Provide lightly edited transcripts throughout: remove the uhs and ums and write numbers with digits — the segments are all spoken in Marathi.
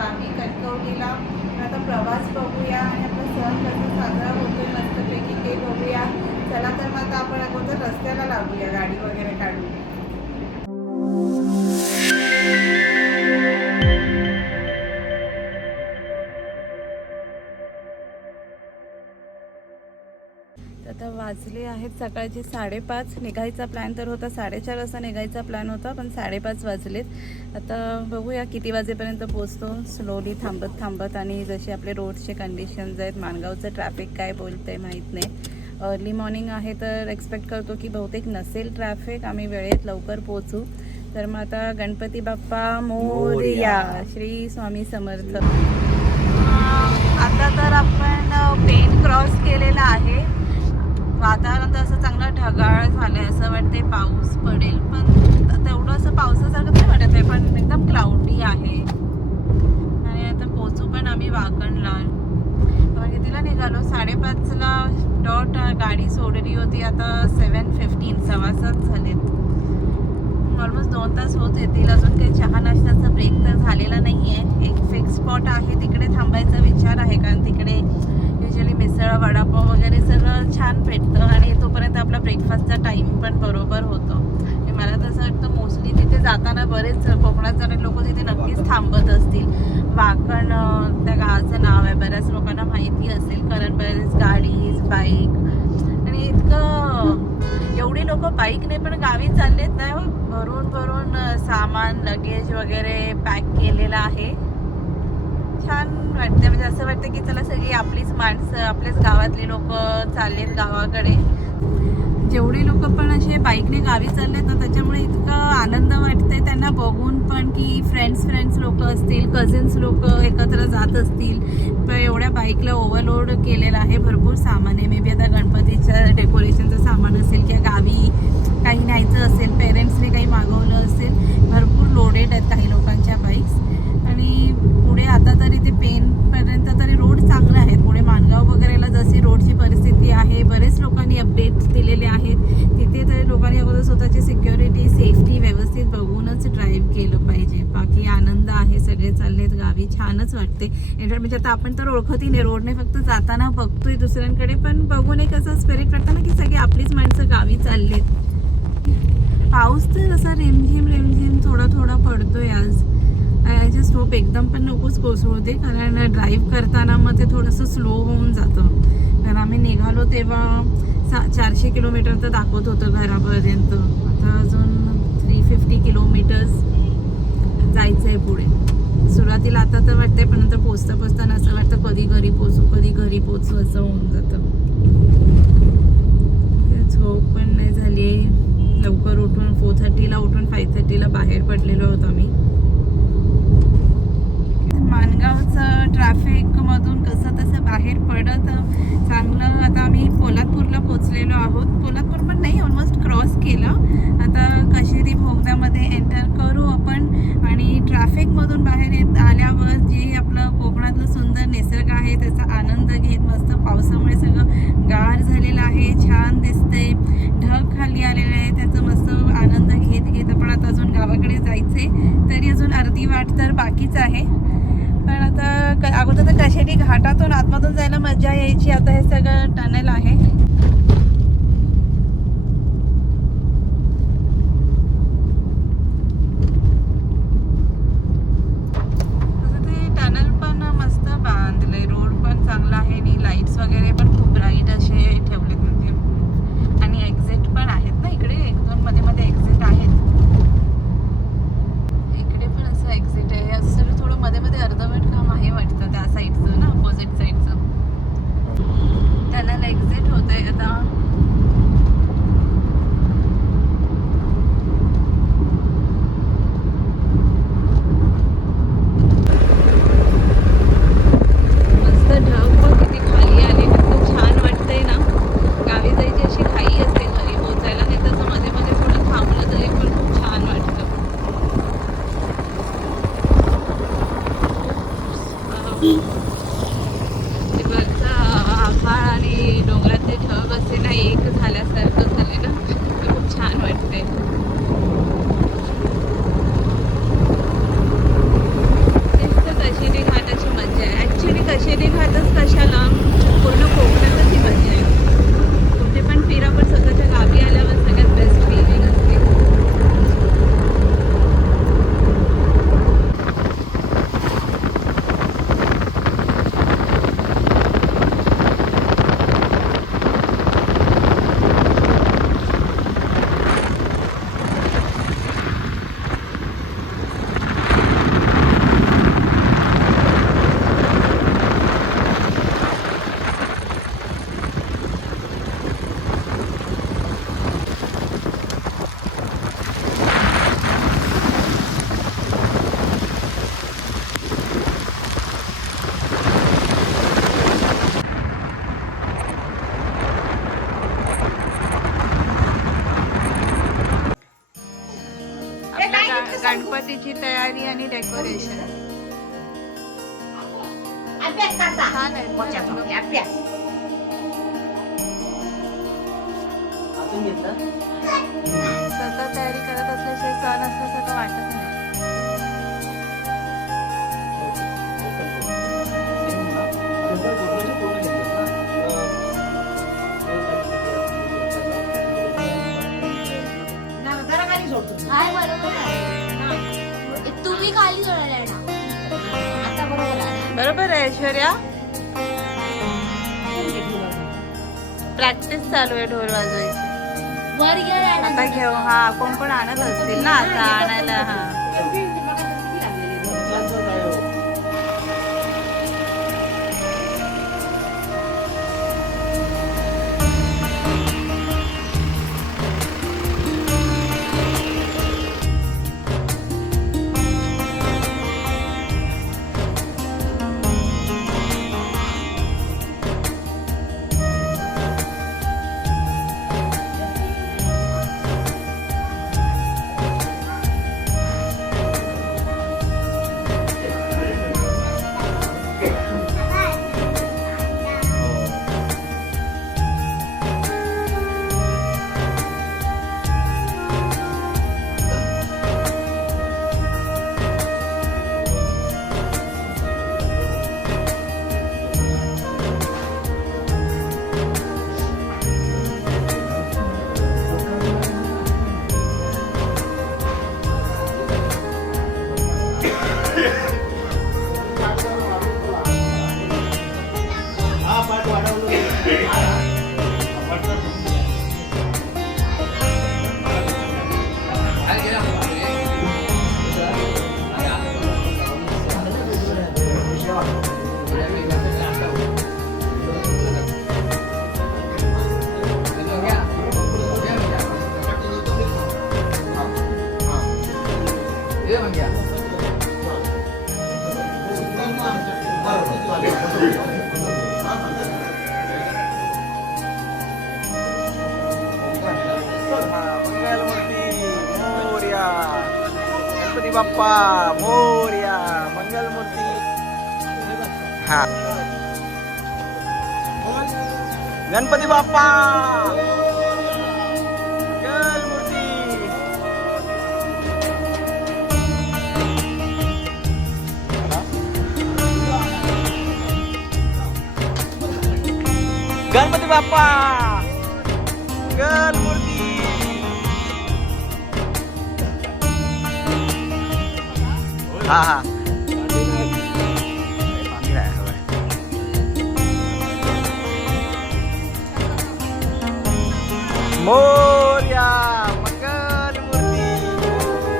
आम्ही कणकवलीला. आता प्रवास बघूया आणि आपला सण कसा साजरा होतोय मस्तपैकी ते बघूया. चला तर मग आता आपण अगोदर रस्त्याला लागूया गाडी वगैरे काढून. आता वाजले आहेत सकाळचे 5:30. निघायचा प्लॅन तर होता 4:30 वाजता निघायचा प्लॅन होता, पण 5:30 वाजलेत. आता बघूया किती वाजेपर्यंत पोचतो. स्लोली थांबत थांबत आणि जसे आपले रोडचे कंडिशन्स आहेत, माणगावचं ट्रॅफिक काय बोलतंय माहीत नाही. अर्ली मॉर्निंग आहे तर एक्सपेक्ट करतो की बहुतेक नसेल ट्रॅफिक, आम्ही वेळेत लवकर पोचू. तर मग आता गणपती बाप्पा मोरया, श्री स्वामी समर्थ. आता तर आपण पेन क्रॉस केलेला आहे. वातावरण तर असं चांगलं ढगाळ झालंय, असं वाटते पाऊस पडेल, पण तेवढं असं पावसासारखं नाही वाटत आहे, पण एकदम क्लाउडी आहे. आणि आता पोचू पण आम्ही वाकणला. कितीला निघालो? 5:30ला डॉट गाडी सोडली होती. आता 7:15, 7:15 झालेत. ऑलमोस्ट 2 तास होत येतील. अजून काही चहा नाश्त्याचा ब्रेक तर झालेला नाही आहे. एक फिक्स स्पॉट आहे, तिकडे थांबायचा विचार आहे, कारण तिकडे युजली मिसळ, वडापाव वगैरे सगळं छान भेटतं आणि तोपर्यंत आपला ब्रेकफास्टचा टाईम पण बरोबर होतो. मला तसं वाटतं मोस्टली तिथे जाताना बरेच कोकणात जाणारे लोक तिथे नक्कीच थांबत असतील. वाकण त्या गावाचं नाव आहे, बऱ्याच लोकांना माहिती असेल, कारण बरेच गाडीज, बाईक आणि इतकं एवढी लोक बाईकने पण गावी चाललेत ना, भरून भरून सामान, लगेज वगैरे पॅक केलेलं आहे. छान वाटते, म्हणजे असं वाटतं की चला सगळी आपलीच माणसं, आपल्याच गावातली लोक चाललेत गावाकडे. जेवढे लोक पण असे बाईकने गावी चाललेत ना, त्याच्यामुळे इतका आनंद वाटतंय त्यांना बघून पण, की फ्रेंड्स लोक असतील, कझिन्स लोक एकत्र जात असतील. पण एवढ्या बाईकला ओव्हरलोड केलेलं आहे, भरपूर सामान आहे. मे बी आता गणपतीच्या डेकोरेशनचं सामान असेल किंवा गावी काही न्यायचं असेल, पेरेंट्सने काही मागवलं असेल. भरपूर लोडेड आहेत काही लोकांच्या बाईक्स. आणि पुढे आता तरी ते पेनपर्यंत तरी रोड चांगले आहेत. पुढे माणगाव वगैरेला जशी रोडची परिस्थिती आहे, बरेच लोकांनी अपडेट्स दिलेले आहेत. तिथे तरी लोकांनी अगोदर स्वतःची सिक्युरिटी, सेफ्टी व्यवस्थित बघूनच ड्राईव्ह केलं पाहिजे. बाकी आनंद आहे, सगळे चाललेत गावी, छानच वाटते. म्हणजे आता आपण तर ओळखतही नाही, रोडने फक्त जाताना बघतोय दुसऱ्यांकडे, पण बघून एक असं स्पिरिट वाटतं ना की सगळी आपलीच माणसं गावी चाललेत. पाऊस तर असा रिमझिम थोडा पडतोय आज. याचे स्टॉप एकदम पण नकोच कोसळू दे, कारण ड्राईव्ह करताना मग ते थोडंसं स्लो होऊन जातं. कारण आम्ही निघालो तेव्हा 400 किलोमीटर तर दाखवत होतं घरापर्यंत. आता अजून 350 किलोमीटर्स जायचं आहे पुढे. सुरुवातीला आता तर वाटतंय, पण नंतर पोचताना असं वाटतं कधी घरी पोचू असं होऊन जातं. झोप पण नाही झाली. लवकर उठून 4:30ला उठून 5:30ला बाहेर पडलेलो आहोत आम्ही. माणगावचं ट्रॅफिकमधून कसं तसं बाहेर पडत चांगलं. आता आम्ही पोलादपूरला पोचलेलो आहोत. पोलादपूर पण नाही, ऑलमोस्ट क्रॉस केलं. आता कशेरी बोगद्यामध्ये एंटर करू आपण. आणि ट्रॅफिकमधून बाहेर आल्यावर जे आपलं कोकणातलं सुंदर निसर्ग आहे त्याचा आनंद घेत, मस्त पावसामुळे सगळं गार झालेलं आहे, छान दिसतंय, ढग खाली आलेलं आहे, त्याचा मस्त आनंद घेत आपण आता अजून गावाकडे जायचे. तरी अजून अर्धी वाट तर बाकीच आहे. पण आता अगोदर तर कशेरी घाटातून आतमधून जायला मजा यायची. आता हे सगळं टनेल आहे. तसं ते टनल पण मस्त बांधलंय, रोड पण चांगला आहे आणि लाईट्स वगैरे पण खूप ब्राईट असे ठेवलेत म्हणजे. आणि एक्झिट पण आहेत ना इकडे, 1-2 मध्ये एक्झिट आहेत. इकडे पण असं एक्झिट आहे. असं सगळं थोडं मध्ये अर्धवट काम आहे वाटतं त्या साईडचं ना, अपोजिट साईडचं. टनल एक्झिट होतंय. गणपतीची तयारी आणि डेकोरेशन छान आहे. सतत तयारी करत असल्याशिवाय सण असल्यासारखं वाटत नाही. तुम्ही खाली सोडायला येणार. आता बरोबर आहे. बरोबर आहे ऐश्वर्या. प्रॅक्टिस चालू आहे ढोल वाजवायची. वर गेला आता घेऊ. हा कोण कोण आणत असतील ना आता आणायला. हा गणपती बाप्पा मोरया. मंगलमूर्ती. हा गणपती बाप्पा मंगलमूर्ती. गणपती बाप्पा मंगलमूर्ती. हा हा मोरया मंगलमूर्ती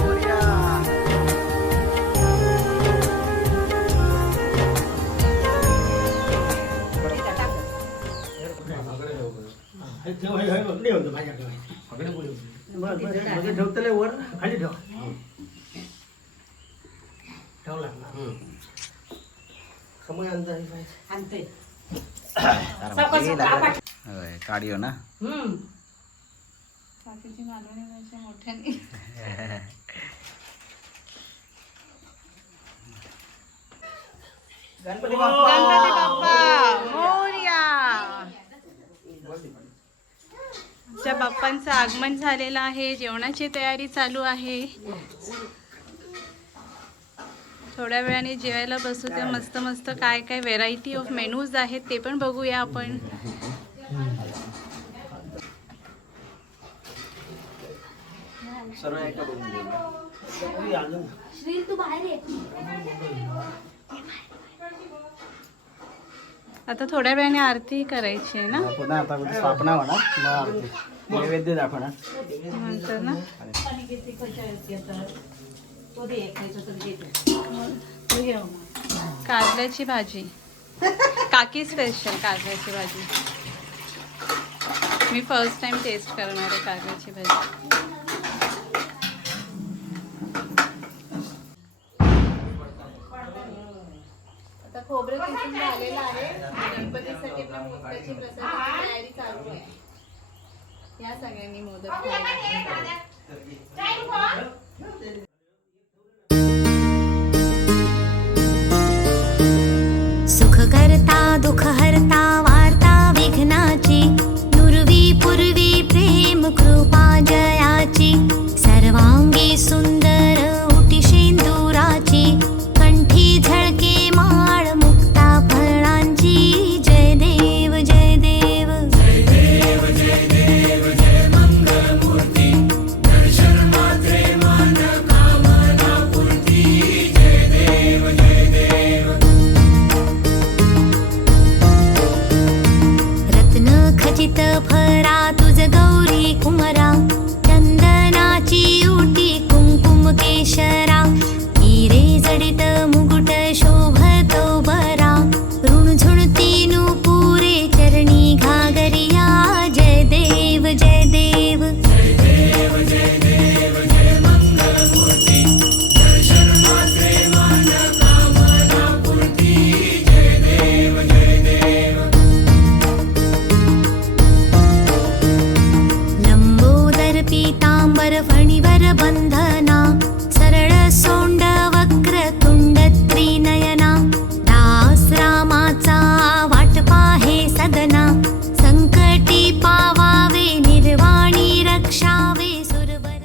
मोरया. ठेवतले वर खाली ठेव. ठेवला समय अंदाज पाहिजे. काढियो ना. बाकीची मालवणी मोठ्याने. गणपती गणपती बाप्पा मोरया. च्या बाप्पांचं आगमन झालेलं आहे. जेवणाची तयारी चालू आहे. थोड्या वेळाने जेवायला बसू. त्या मस्त मस्त काय काय व्हेरायटी ऑफ मेनूज आहेत ते पण बघूया आपण. श्री तू बाहेर ये. आता थोड्या वेळाने आरती करायची आहे ना. पुन्हा आता स्थापना होणार. नैवेद्य दाखवणार नंतर ना. कारल्याची भाजी. काकी स्पेशल कारल्याची भाजी. मी फर्स्ट टाइम टेस्ट करणार आहे कारल्याची भाजी. आता खोबरं किसून झालेलं आहे. गणपतीसाठी आपल्या मोदकाची प्रसादाची तयारी चालू आहे. या सगळ्यांनी मोदक खायला. दुःख हरता वार्ता विघ्नाची नुरवी पूर्वी प्रेम कृपा जयाची सर्वांगी सुंदर उटी शेंदुराची कंठी झळके माळ मुक्ता फळांची जय देव जय देव जय देव जय देव जय मंगल मूर्ती दर्शन मात्रे मन कामना पूर्ती जय देव जय देव रत्न खचित फरा तुझ गौरी कुमरा चंदनाची उटी कुंकुम केशरा हिरे जडित मुकुट शोभतो बरा ऋणझुणती नुपुरे चरणी घागरिया जय देव जय देव जय देव जय देव जय मंगल मूर्ती दर्शन मात्रे मन कामना पूर्ती जय देव जय देव लंबोदर पीतांबर फणीवर बंधना सरळ सोंड वक्र तुंड त्रिनयना दास रामाचा वाट पाहे सदना संकटी पावावे निर्वाणी रक्षावे सुरवर.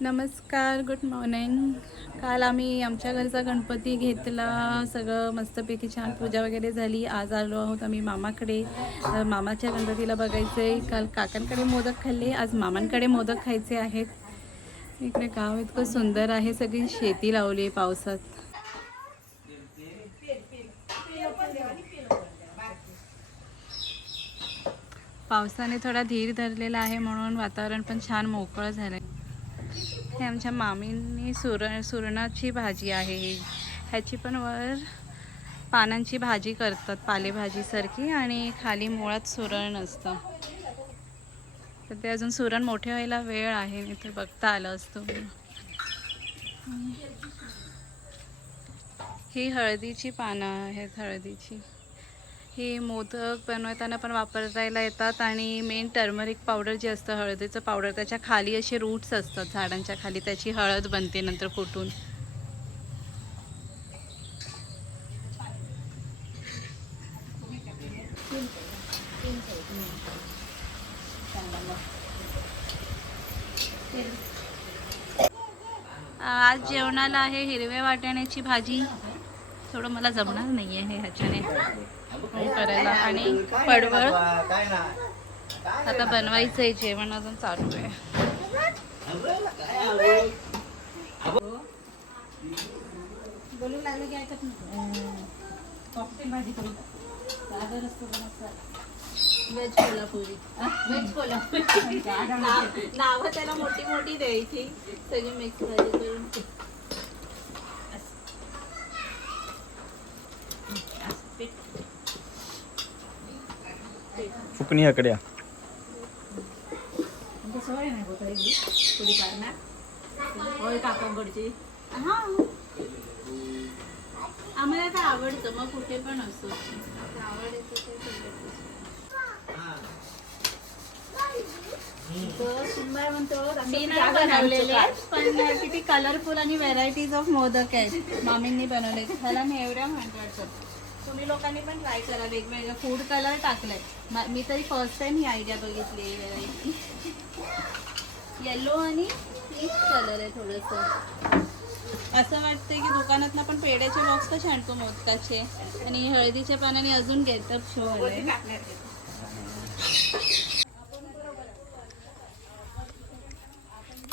नमस्कार, गुड मॉर्निंग. काल आम्ही आमच्या घरचा गणपती घेतला, सगळं मस्तपैकी छान पूजा वगैरे झाली. आज आलो आहोत आम्ही मामाकडे. मामाच्या गणपतीला बघायचं आहे. काल काकांकडे मोदक खाल्ले, आज मामांकडे मोदक खायचे आहेत. इकडे गाव इतकं सुंदर आहे, सगळी शेती लावली आहे पावसात. पावसाने थोडा धीर धरलेला आहे म्हणून वातावरण पण छान मोकळं झालं. हे आमच्या मामींनी सुरणाची भाजी आहे. ह्याची पण वर पानांची भाजी करतात, पालेभाजीसारखी, आणि खाली मुळात सुरण असतं. तर ते अजून सुरण मोठे व्हायला वेळ आहे, मी तर बघता आलं असतं. ही हळदीची पानं आहेत, हळदीची. ही मोदक बनवताना पण वापरता येतात. आणि मेन टर्मरिक पावडर जे असतं, हळदीचं पावडर, त्याच्या खाली असे रूट्स असतात झाडांच्या खाली, त्याची हळद बनते नंतर फुटून. आज जेवणाला आहे हिरव्या वाटाण्याची भाजी. थोडं मला जमणार नाही आहे ह्याच्याने करायला. आणि पडवळ आता बनवायचं आहे, जेवण अजून चालू आहे. व्हेज कोल्हापुरी, व्हेज कोल्हापुरी नावं त्याला मोठी मोठी द्यायची, सगळी मिक्स भाजी करून. फुकणी आकड्या सवय नाही होत पुरी करणार. होय काकांकडची. हां, आम्हाला काय आवडतं, मग कुठे पण असतो आवडतं ते. मी नाही बनवलेले, पण किती कलरफुल आणि व्हेरायटीज ऑफ मोदक आहेत मामींनी बनवले. त्याला नेवऱ्या म्हणतात. तुम्ही लोकांनी पण ट्राय करा, वेगवेगळं फूड कलर टाकलाय. मी तरी फर्स्ट टाइम ही आयडिया बघितली. व्हेरायटी येलो आणि पीच कलर आहे थोडंसं. असं वाटतंय की दुकानात आपण पेड्याचे बॉक्स कसे आणतो मोदकाचे, आणि हळदीच्या पानाने अजून गेटअप शो आहे.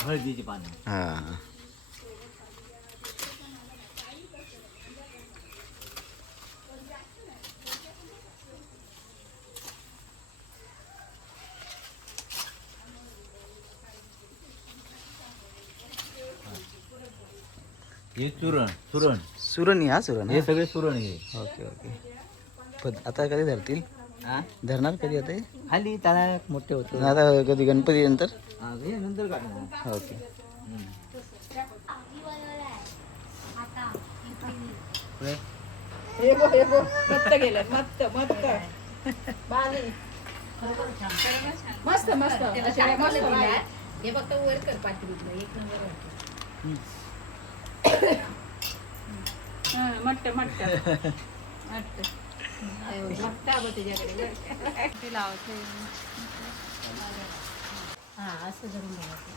हळदीची पानं. हां, हे सुरण सुरण सुरणी. हा सुरण, हे सगळे सुरण हे. Okay okay. आता कधी धरतील? हा धरणार कधी आता? खाली त्याला मोठे होतं. आता कधी गणपती नंतर? हे नंतर काढणार. ओके. मस्त गेलं, मस्त मस्त मस्त मस्त. हे फक्त वर कर पाठीला, एक नंबर मट्ट मट्ट मट्ट. बघता बघ तुझ्याकडे ते लावते. हा असं धरून बघायचं.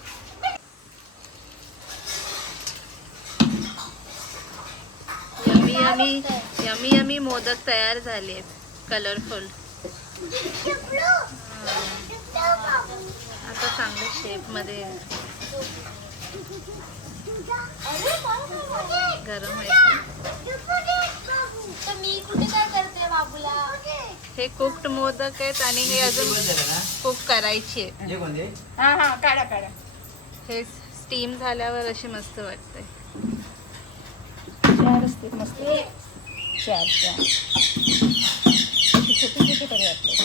Yummy yummy yummy yummy modak तयार झाले आहेत, कलरफुल. आता चांगले शेप मध्ये गरम आहे. मी कुठे काय करते बाबूला? हे कुक्ड मोदक आहेत आणि हे अजून कुक करायचे आहेत. हे कोणते? हा हा काढा काढा. हे स्टीम झाल्यावर अशी मस्त वाटते. चार असते मस्त. चार चार छोटे छोटे करूया आपले.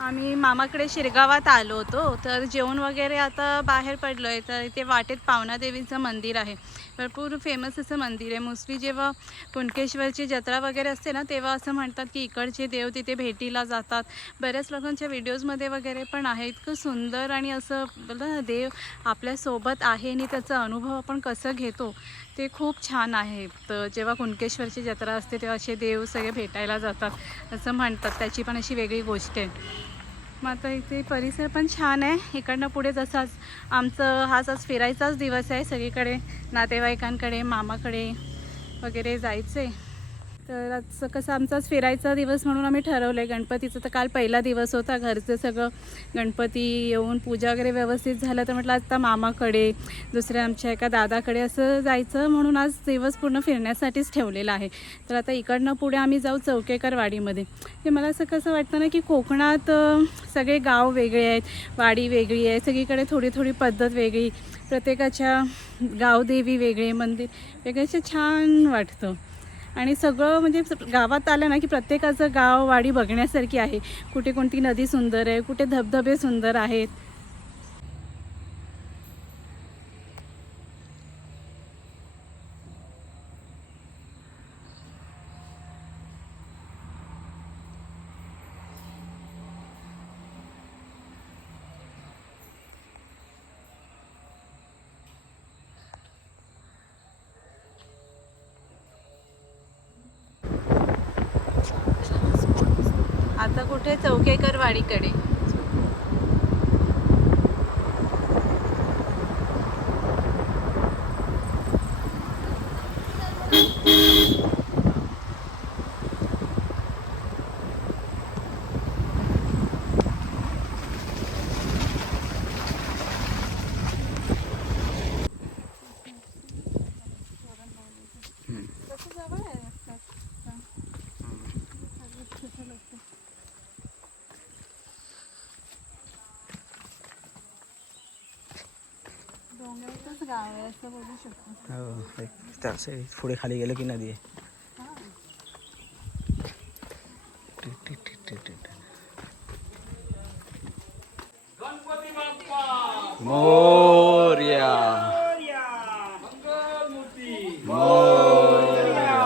आम्ही मामाकडे शिरगावात आलो होतो, तर जेवण वगैरे आता बाहेर पडलो आहे. तर इथे वाटेत पावनादेवीचं मंदिर आहे, भरपूर फेमस असं मंदिर आहे. मोस्टली जेव्हा कुणकेश्वरची जत्रा वगैरे असते ना, तेव्हा असं म्हणतात की इकडचे देव तिथे भेटीला जातात. बऱ्याच लोकांच्या व्हिडिओजमध्ये वगैरे पण आहे. इतकं सुंदर आणि असं बोलतात ना, देव आपल्यासोबत आहे आणि त्याचा अनुभव आपण कसं घेतो ते खूप छान आहे. तर जेव्हा कुणकेश्वरची जत्रा असते तेव्हा असे देव सगळे भेटायला जातात असं म्हणतात. त्याची पण अशी वेगळी गोष्ट आहे. मग आता इथे परिसर पण छान आहे. इकडनं पुढे जसाच हाच आज फिरायचाच दिवस आहे. सगळीकडे नातेवाईकांकडे, मामाकडे वगैरे जायचं आहे. तर आजचं कसं आमचाच फिरायचा दिवस म्हणून आम्ही ठरवलं आहे. गणपतीचं तर काल पहिला दिवस होता. घरचं सगळं गणपती येऊन पूजा वगैरे व्यवस्थित झालं, तर म्हटलं आता मामाकडे, दुसऱ्या आमच्या एका दादाकडे असं जायचं म्हणून आज दिवस पूर्ण फिरण्यासाठीच ठेवलेला आहे. तर आता इकडनं पुढे आम्ही जाऊ चौकेकर वाडीमध्ये. हे मला असं कसं वाटतं ना की कोकणात सगळे गाव वेगळे आहेत, वाडी वेगळी आहे, सगळीकडे थोडी थोडी पद्धत वेगळी, प्रत्येकाच्या गावदेवी वेगळे, मंदिर वेगळे, असं छान वाटतं. आणि सगळं म्हणजे गावात आलं ना की प्रत्येकाचं गाव वाडी बघण्यासारखी आहे. कुठे कोणती नदी सुंदर आहे, कुठे धबधबे सुंदर आहेत. आता कुठे चौकेकर वाडीकडे. डोंगराचंच गाव आहे असं बोलू शकतो. हो, त्या साईड पुढे खाली गेलं की नदी आहे. मोरया मोरया.